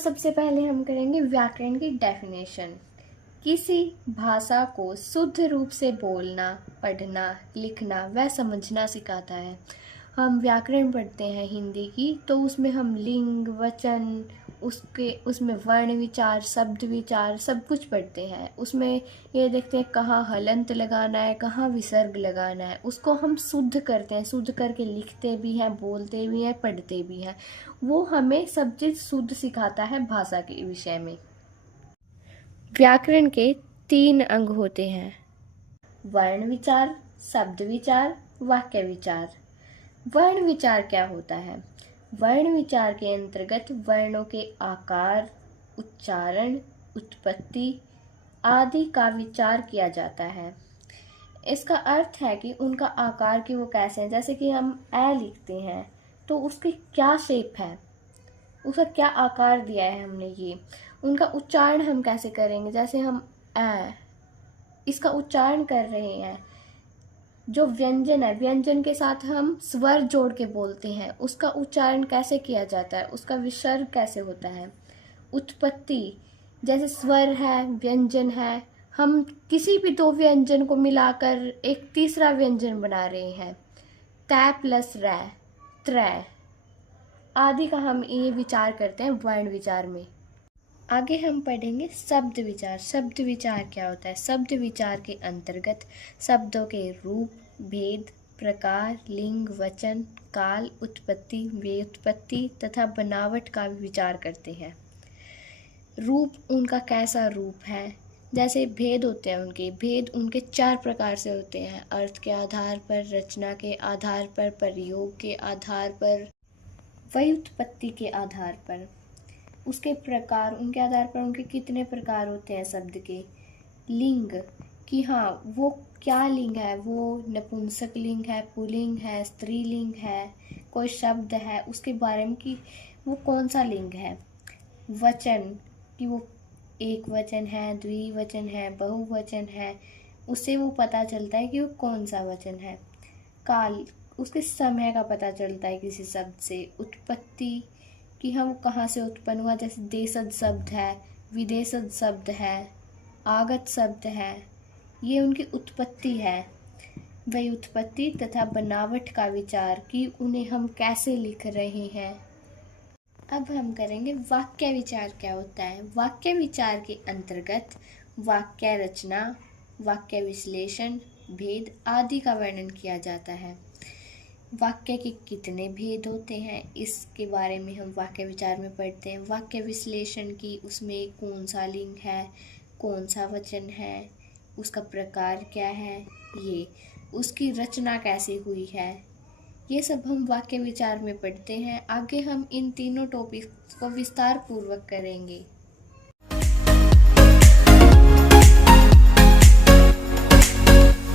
सबसे पहले हम करेंगे व्याकरण की डेफिनेशन। किसी भाषा को शुद्ध रूप से बोलना, पढ़ना, लिखना व समझना सिखाता है। हम व्याकरण पढ़ते हैं हिंदी की, तो उसमें हम लिंग, वचन, उसमें वर्ण विचार, शब्द विचार सब कुछ पढ़ते हैं। उसमें ये देखते हैं कहाँ हलंत लगाना है, कहाँ विसर्ग लगाना है। उसको हम शुद्ध करते हैं, शुद्ध करके लिखते भी हैं, बोलते भी हैं, पढ़ते भी हैं। वो हमें सब चीज़ शुद्ध सिखाता है भाषा के विषय में। व्याकरण के 3 अंग होते हैं: वर्ण विचार, शब्द विचार, वाक्य विचार। वर्ण विचार क्या होता है? वर्ण विचार के अंतर्गत वर्णों के आकार, उच्चारण, उत्पत्ति आदि का विचार किया जाता है। इसका अर्थ है कि उनका आकार कि वो कैसे हैं। जैसे कि हम ए लिखते हैं तो उसकी क्या शेप है, उसका क्या आकार दिया है हमने, ये उनका उच्चारण हम कैसे करेंगे। जैसे हम ए इसका उच्चारण कर रहे हैं, जो व्यंजन है, व्यंजन के साथ हम स्वर जोड़ के बोलते हैं, उसका उच्चारण कैसे किया जाता है, उसका विसर्ग कैसे होता है। उत्पत्ति, जैसे स्वर है, व्यंजन है, हम किसी भी 2 व्यंजन को मिलाकर एक तीसरा व्यंजन बना रहे हैं। तय प्लस रै, त्रय आदि का हम ये विचार करते हैं वर्ण विचार में। आगे हम पढ़ेंगे शब्द विचार। शब्द विचार क्या होता है? शब्द विचार के अंतर्गत शब्दों के रूप, भेद, प्रकार, लिंग, वचन, काल, उत्पत्ति, व्युत्पत्ति तथा बनावट का विचार करते हैं। रूप, उनका कैसा रूप है। जैसे भेद होते हैं, उनके भेद उनके 4 प्रकार से होते हैं: अर्थ के आधार पर, रचना के आधार पर, प्रयोग के आधार पर, व्युत्पत्ति के आधार पर। उसके प्रकार, उनके आधार पर उनके कितने प्रकार होते हैं शब्द के। लिंग, कि हाँ वो क्या लिंग है, वो नपुंसक लिंग है, पुल्लिंग है, स्त्रीलिंग है, कोई शब्द है उसके बारे में कि वो कौन सा लिंग है। वचन, कि वो एक वचन है, द्विवचन है, बहुवचन है, उससे वो पता चलता है कि वो कौन सा वचन है। काल, उसके समय का पता चलता है किसी शब्द से। उत्पत्ति, कि हम कहाँ से उत्पन्न हुआ, जैसे देशज शब्द है, विदेशज शब्द है, आगत शब्द है, ये उनकी उत्पत्ति है। व्युत्पत्ति तथा बनावट का विचार, कि उन्हें हम कैसे लिख रहे हैं। अब हम करेंगे वाक्य विचार क्या होता है। वाक्य विचार के अंतर्गत वाक्य रचना, वाक्य विश्लेषण, भेद आदि का वर्णन किया जाता है। वाक्य के कितने भेद होते हैं, इसके बारे में हम वाक्य विचार में पढ़ते हैं। वाक्य विश्लेषण की, उसमें कौन सा लिंग है, कौन सा वचन है, उसका प्रकार क्या है, ये उसकी रचना कैसे हुई है, ये सब हम वाक्य विचार में पढ़ते हैं। आगे हम इन तीनों टॉपिक्स को विस्तार पूर्वक करेंगे।